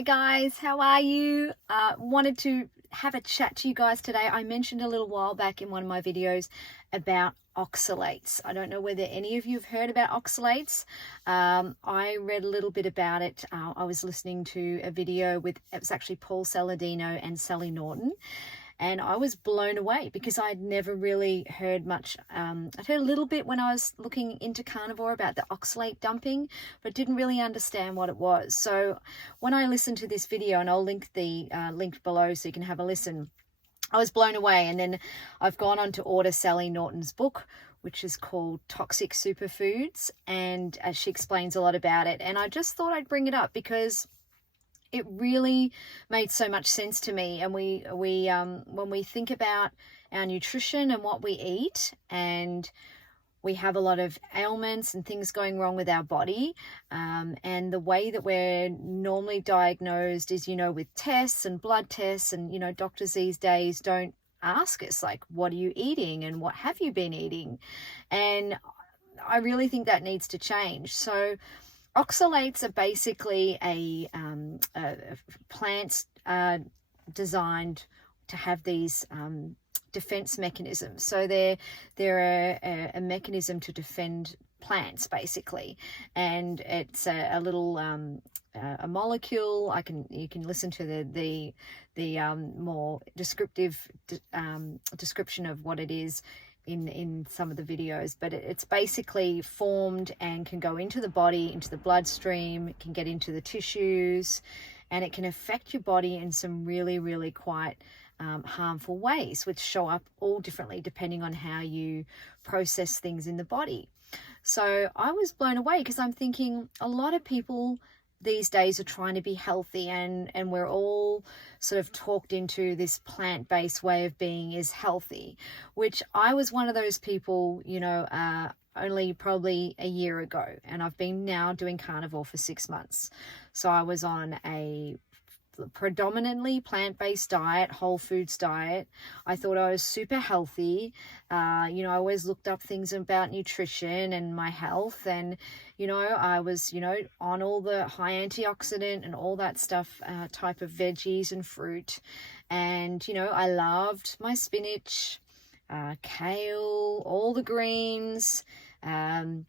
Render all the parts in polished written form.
Hey guys, how are you? Wanted to have a chat to you guys today. I mentioned a little while back in one of my videos about oxalates. I don't know whether any of you have heard about oxalates. I read a little bit about it. I was listening to a video it was actually Paul Saladino and Sally Norton. And I was blown away because I'd never really heard much. I'd heard a little bit when I was looking into Carnivore about the oxalate dumping, but didn't really understand what it was. So when I listened to this video, and I'll link the link below so you can have a listen, I was blown away. And then I've gone on to order Sally Norton's book, which is called Toxic Superfoods, and she explains a lot about it. And I just thought I'd bring it up because it really made so much sense to me. And when we think about our nutrition and what we eat, and we have a lot of ailments and things going wrong with our body, and the way that we're normally diagnosed is, with tests and blood tests, and, doctors these days don't ask us, like, what are you eating and what have you been eating? And I really think that needs to change. So oxalates are basically plants designed to have these defense mechanisms. So they're a mechanism to defend plants, basically, and it's a little a molecule. You can listen to the more descriptive description of what it is in some of the videos, but it's basically formed and can go into the body, into the bloodstream. It can get into the tissues, and it can affect your body in some really, really quite harmful ways, which show up all differently depending on how you process things in the body. So I was blown away because I'm thinking a lot of people these days are trying to be healthy, and we're all sort of talked into this plant-based way of being is healthy, which I was one of those people, only probably a year ago, and I've been now doing carnivore for 6 months. So I was on a predominantly plant-based diet, whole foods diet. I thought I was super healthy. I always looked up things about nutrition and my health, and I was on all the high antioxidant and all that stuff, type of veggies and fruit. And I loved my spinach, kale, all the greens, cacao,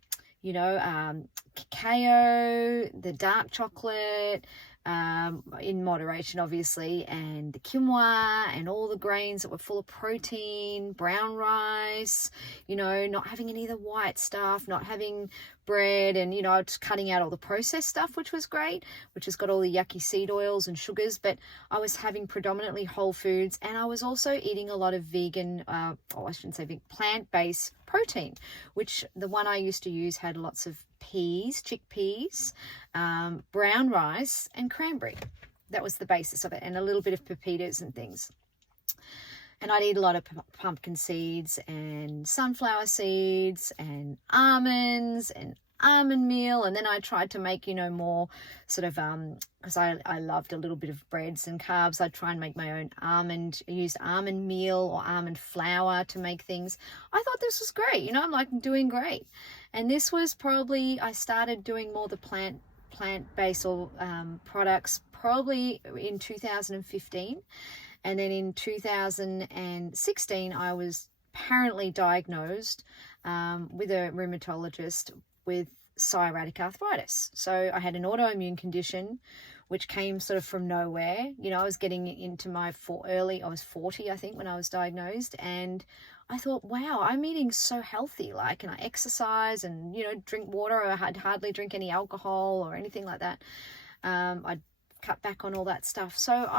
the dark chocolate, in moderation, obviously, and the quinoa and all the grains that were full of protein, brown rice, not having any of the white stuff, not having bread, and just cutting out all the processed stuff, which was great, which has got all the yucky seed oils and sugars. But I was having predominantly whole foods, and I was also eating a lot of vegan, I shouldn't say vegan, plant-based protein, which the one I used to use had lots of peas, chickpeas, brown rice, and cranberry. That was the basis of it, and a little bit of pepitas and things. And I'd eat a lot of pumpkin seeds and sunflower seeds and almonds and almond meal. And then I tried to make, more sort of, because I loved a little bit of breads and carbs, I'd try and make my own used almond meal or almond flour to make things. I thought this was great. I'm like doing great. And this was probably, I started doing more the plant-based or products probably in 2015. And then in 2016, I was apparently diagnosed with a rheumatologist with psoriatic arthritis. So I had an autoimmune condition which came sort of from nowhere. I was getting into I was 40, I think, when I was diagnosed. And I thought, wow, I'm eating so healthy, and I exercise and, drink water. I hardly drink any alcohol or anything like that. I'd cut back on all that stuff. So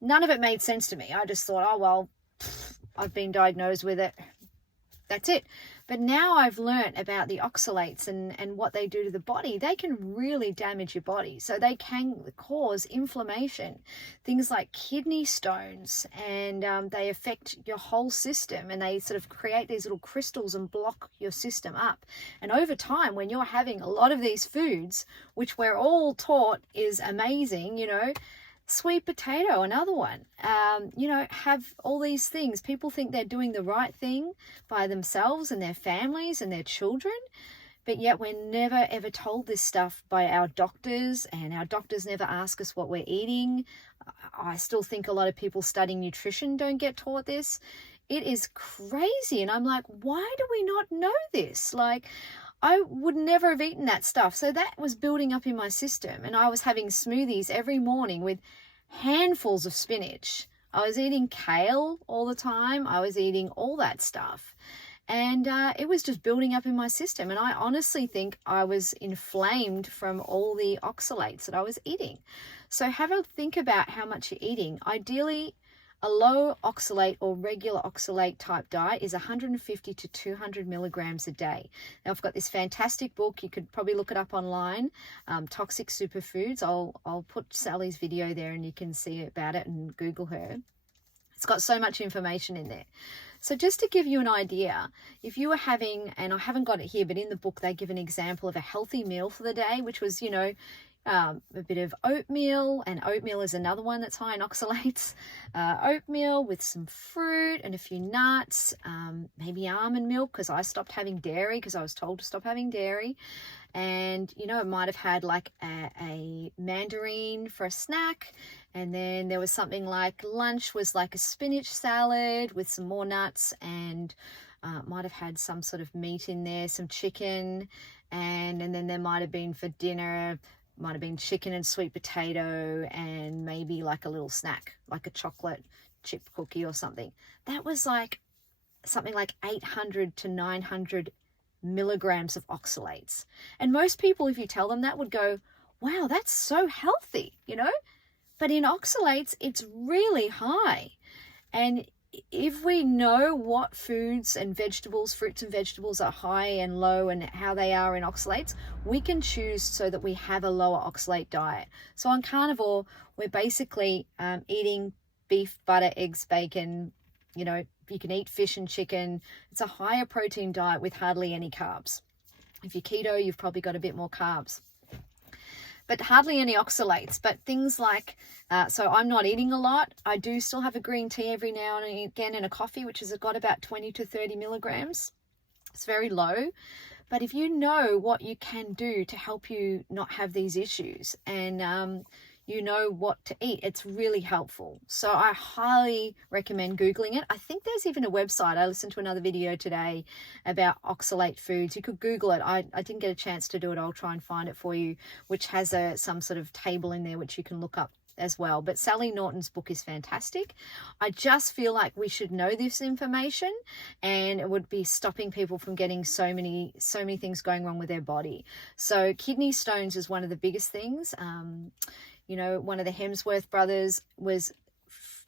none of it made sense to me. I just thought, oh, well, I've been diagnosed with it. That's it. But now I've learnt about the oxalates and what they do to the body. They can really damage your body. So they can cause inflammation, things like kidney stones, and they affect your whole system, and they sort of create these little crystals and block your system up. And over time, when you're having a lot of these foods, which we're all taught is amazing, sweet potato, another one, have all these things. People think they're doing the right thing by themselves and their families and their children, but yet we're never ever told this stuff by our doctors, and our doctors never ask us what we're eating. I still think a lot of people studying nutrition don't get taught this. It is crazy. And I'm like, why do we not know this? Like, I would never have eaten that stuff. So that was building up in my system. And I was having smoothies every morning with handfuls of spinach. I was eating kale all the time. I was eating all that stuff. And it was just building up in my system. And I honestly think I was inflamed from all the oxalates that I was eating. So have a think about how much you're eating. Ideally, a low oxalate or regular oxalate type diet is 150 to 200 milligrams a day. Now, I've got this fantastic book. You could probably look it up online, Toxic Superfoods. I'll put Sally's video there and you can see about it and Google her. It's got so much information in there. So just to give you an idea, if you were having, and I haven't got it here, but in the book they give an example of a healthy meal for the day, which was, a bit of oatmeal, and oatmeal is another one that's high in oxalates. Oatmeal with some fruit and a few nuts, maybe almond milk, because I stopped having dairy because I was told to stop having dairy. And, it might have had like a mandarin for a snack. And then there was something like lunch was like a spinach salad with some more nuts, and might have had some sort of meat in there, some chicken. And then there might have been for dinner, might have been chicken and sweet potato and maybe like a little snack, like a chocolate chip cookie or something. That was like something like 800 to 900 milligrams of oxalates. And most people, if you tell them that, would go, wow, that's so healthy, But in oxalates, it's really high. And if we know what foods and vegetables, fruits and vegetables are high and low and how they are in oxalates, we can choose so that we have a lower oxalate diet. So on Carnivore, we're basically eating beef, butter, eggs, bacon. You can eat fish and chicken. It's a higher protein diet with hardly any carbs. If you're keto, you've probably got a bit more carbs, but hardly any oxalates. But things like, so I'm not eating a lot. I do still have a green tea every now and again and a coffee, which has got about 20 to 30 milligrams. It's very low. But if you know what you can do to help you not have these issues, and you know what to eat, it's really helpful. So I highly recommend Googling it. I think there's even a website. I listened to another video today about oxalate foods. You could Google it. I didn't get a chance to do it. I'll try and find it for you, which has some sort of table in there which you can look up as well. But Sally Norton's book is fantastic. I just feel like we should know this information, and it would be stopping people from getting so many things going wrong with their body. So kidney stones is one of the biggest things. One of the Hemsworth brothers was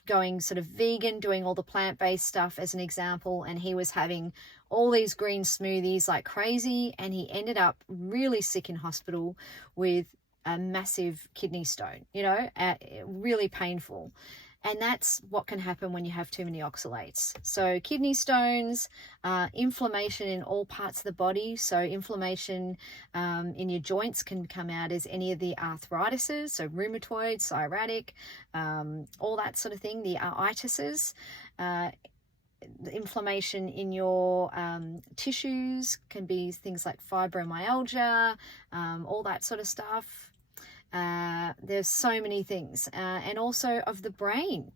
going sort of vegan, doing all the plant-based stuff as an example, and he was having all these green smoothies like crazy, and he ended up really sick in hospital with a massive kidney stone, really painful. And that's what can happen when you have too many oxalates. So kidney stones, inflammation in all parts of the body. So inflammation in your joints can come out as any of the arthritises, so rheumatoid, sciatic, all that sort of thing, the itises. The inflammation in your tissues can be things like fibromyalgia, all that sort of stuff. There's so many things, and also of the brain,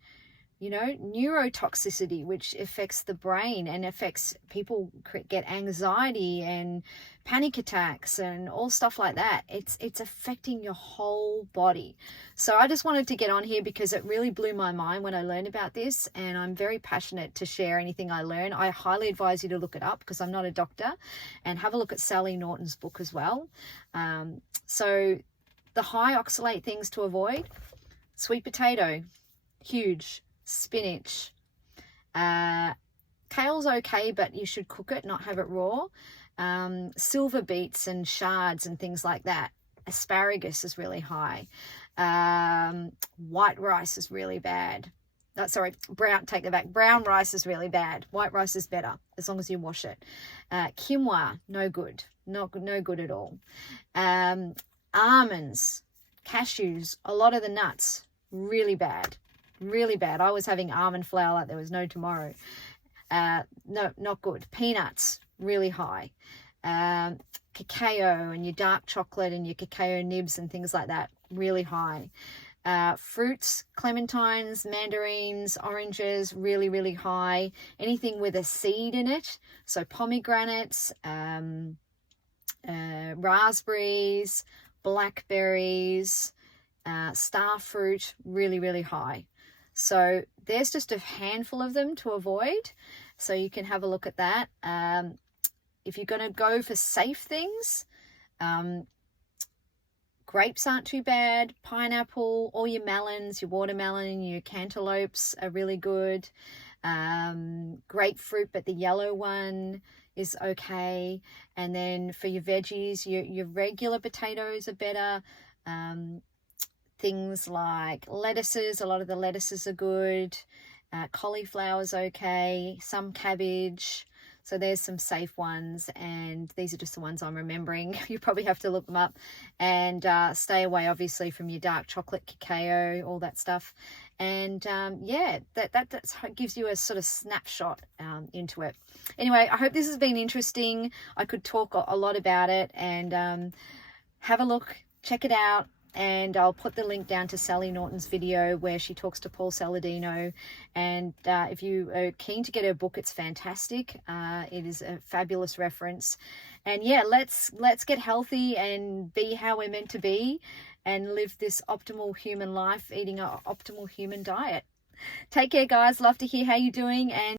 neurotoxicity, which affects the brain and affects people, get anxiety and panic attacks and all stuff like that. It's affecting your whole body. So I just wanted to get on here because it really blew my mind when I learned about this, and I'm very passionate to share anything I learn. I highly advise you to look it up because I'm not a doctor, and have a look at Sally Norton's book as well. So the high oxalate things to avoid: sweet potato, huge; spinach, kale's okay, but you should cook it, not have it raw. Silver beets and shards and things like that. Asparagus is really high. White rice is really bad. Take that back. Brown rice is really bad. White rice is better as long as you wash it. Quinoa, no good. No good at all. Almonds, cashews, a lot of the nuts, really bad. Really bad. I was having almond flour like there was no tomorrow. No, not good. Peanuts, really high. Cacao and your dark chocolate and your cacao nibs and things like that, really high. Fruits, clementines, mandarins, oranges, really, really high. Anything with a seed in it, so pomegranates, raspberries, blackberries, star fruit, really, really high. So there's just a handful of them to avoid, so you can have a look at that. If you're going to go for safe things, grapes aren't too bad, pineapple, all your melons, your watermelon, your cantaloupes are really good. Grapefruit, but the yellow one is okay. And then for your veggies, your regular potatoes are better. Things like lettuces, a lot of the lettuces are good. Cauliflower's okay, some cabbage. So there's some safe ones, and these are just the ones I'm remembering. You probably have to look them up, and stay away obviously from your dark chocolate, cacao, all that stuff. And yeah, that gives you a sort of snapshot into it. Anyway, I hope this has been interesting. I could talk a lot about it, and have a look, check it out. And I'll put the link down to Sally Norton's video where she talks to Paul Saladino. And if you are keen to get her book, it's fantastic. It is a fabulous reference. And yeah, let's get healthy and be how we're meant to be and live this optimal human life, eating an optimal human diet. Take care, guys. Love to hear how you're doing. And